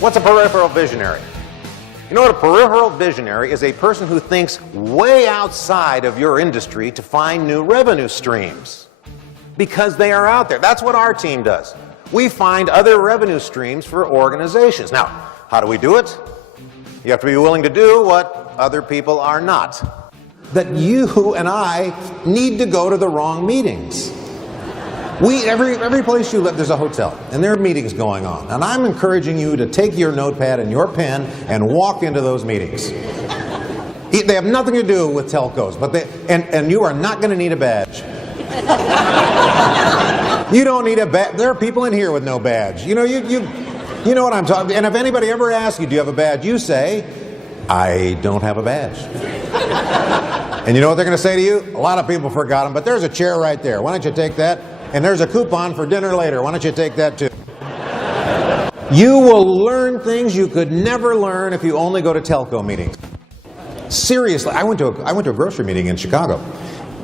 What's a peripheral visionary? You know what a peripheral visionary is? A person who thinks way outside of your industry to find new revenue streams. Because they are out there. That's what our team does. We find other revenue streams for organizations. Now, how do we do it? You have to be willing to do what other people are not. That you and I need to go to the wrong meetings. Every place you live, there's a hotel, and there are meetings going on. And I'm encouraging you to take your notepad and your pen and walk into those meetings. They have nothing to do with telcos, but and you are not going to need a badge. You don't need a badge. There are people in here with no badge. You know, you know what I'm talking. And if anybody ever asks you, do you have a badge? You say, I don't have a badge. And you know what they're going to say to you? A lot of people forgot them, but there's a chair right there. Why don't you take that? And there's a coupon for dinner later. Why don't you take that too? You will learn things you could never learn if you only go to telco meetings. Seriously, I went to a grocery meeting in Chicago.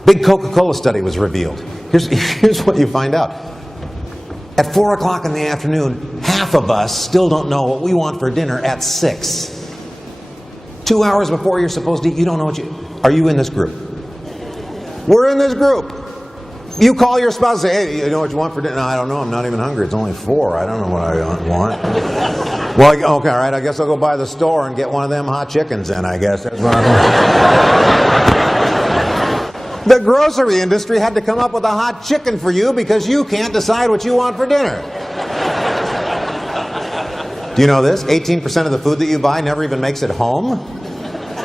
Big Coca-Cola study was revealed. Here's what you find out. At 4 o'clock in the afternoon, half of us still don't know what we want for dinner at 6. 2 hours before you're supposed to eat, you don't know what you... Are you in this group? We're in this group. You call your spouse and say, hey, you know what you want for dinner? No, I don't know. I'm not even hungry. It's only 4. I don't know what I want. Well, okay, all right. I guess I'll go by the store and get one of them hot chickens then, I guess. That's what I'm... The grocery industry had to come up with a hot chicken for you because you can't decide what you want for dinner. Do you know this? 18% of the food that you buy never even makes it home.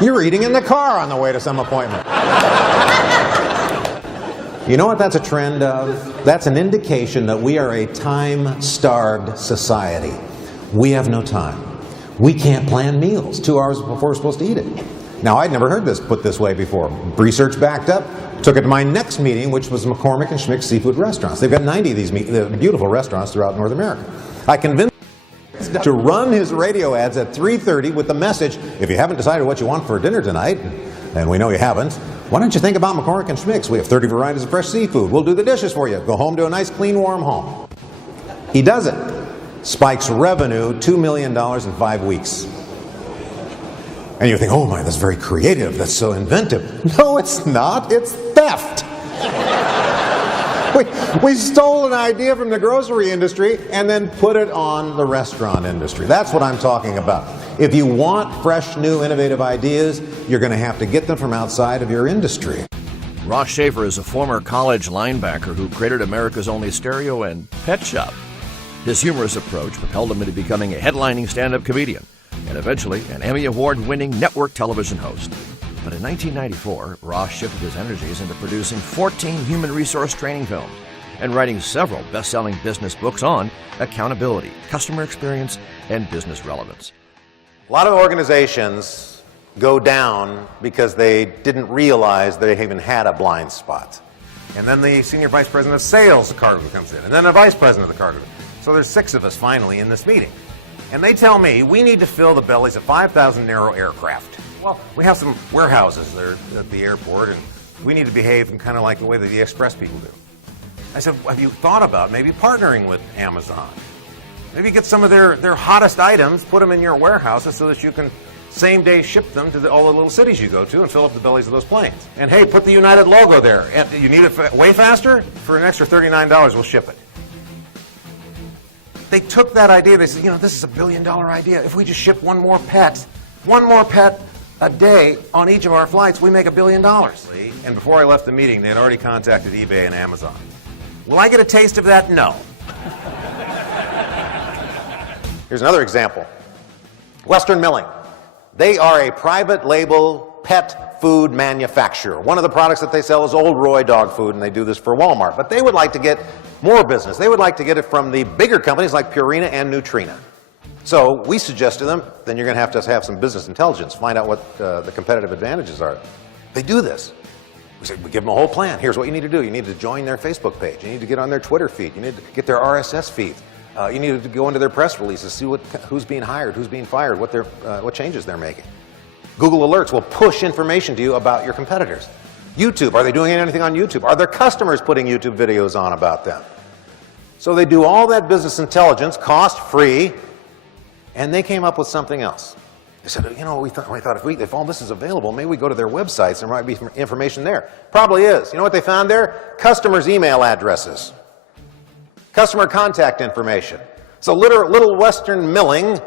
You're eating in the car on the way to some appointment. You know what that's a trend of? That's an indication that we are a time-starved society. We have no time. We can't plan meals 2 hours before we're supposed to eat it. Now, I'd never heard this put this way before. Research backed up. Took it to my next meeting, which was McCormick and Schmick's seafood restaurants. They've got 90 of these beautiful restaurants throughout North America. I convinced him to run his radio ads at 3:30 with the message, if you haven't decided what you want for dinner tonight, and we know you haven't, why don't you think about McCormick and Schmick's? We have 30 varieties of fresh seafood. We'll do the dishes for you. Go home to a nice, clean, warm home. He does it. Spikes revenue $2 million in 5 weeks. And you think, oh my, that's very creative, that's so inventive. No, it's not, it's theft. We stole an idea from the grocery industry and then put it on the restaurant industry. That's what I'm talking about. If you want fresh, new, innovative ideas, you're going to have to get them from outside of your industry. Ross Shafer is a former college linebacker who created America's only stereo and pet shop. His humorous approach propelled him into becoming a headlining stand-up comedian, and eventually an Emmy Award-winning network television host. But in 1994, Ross shifted his energies into producing 14 human resource training films and writing several best-selling business books on accountability, customer experience, and business relevance. A lot of organizations go down because they didn't realize they even had a blind spot. And then the senior vice president of sales cargo comes in, and then the vice president of the cargo. So there's 6 of us finally in this meeting. And they tell me we need to fill the bellies of 5,000 narrow aircraft. Well, we have some warehouses there at the airport, and we need to behave kind of like the way that the express people do. I said, have you thought about maybe partnering with Amazon? Maybe get some of their hottest items, put them in your warehouses so that you can same day ship them to all the little cities you go to and fill up the bellies of those planes. And hey, put the United logo there. And you need it way faster? For an extra $39, we'll ship it. They took that idea, they said, you know, this is $1 billion idea. If we just ship one more pet a day on each of our flights, we make $1 billion. And before I left the meeting, they had already contacted eBay and Amazon. Will I get a taste of that? No. Here's another example. Western Milling. They are a private label pet food manufacturer. One of the products that they sell is Old Roy dog food, and they do this for Walmart. But they would like to get more business. They would like to get it from the bigger companies like Purina and Nutrina. So we suggest to them, then you're going to have some business intelligence, find out what the competitive advantages are. They do this. We give them a whole plan. Here's what you need to do. You need to join their Facebook page. You need to get on their Twitter feed. You need to get their RSS feed. You need to go into their press releases, see who's being hired, who's being fired, what changes they're making. Google Alerts will push information to you about your competitors. YouTube, are they doing anything on YouTube? Are their customers putting YouTube videos on about them? So they do all that business intelligence, cost-free, And they came up with something else. They said, you know, we thought if all this is available, maybe we go to their websites, there might be some information there. Probably is. You know what they found there? Customers' email addresses. Customer contact information. So Little Western Milling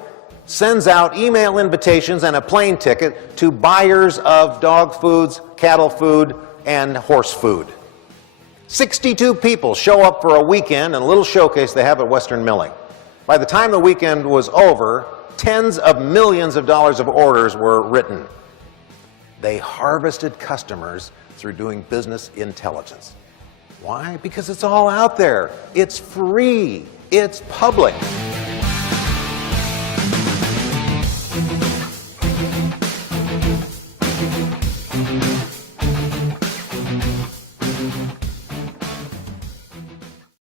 sends out email invitations and a plane ticket to buyers of dog foods, cattle food, and horse food. 62 people show up for a weekend and a little showcase they have at Western Milling. By the time the weekend was over, tens of millions of dollars of orders were written. They harvested customers through doing business intelligence. Why? Because it's all out there. It's free. It's public.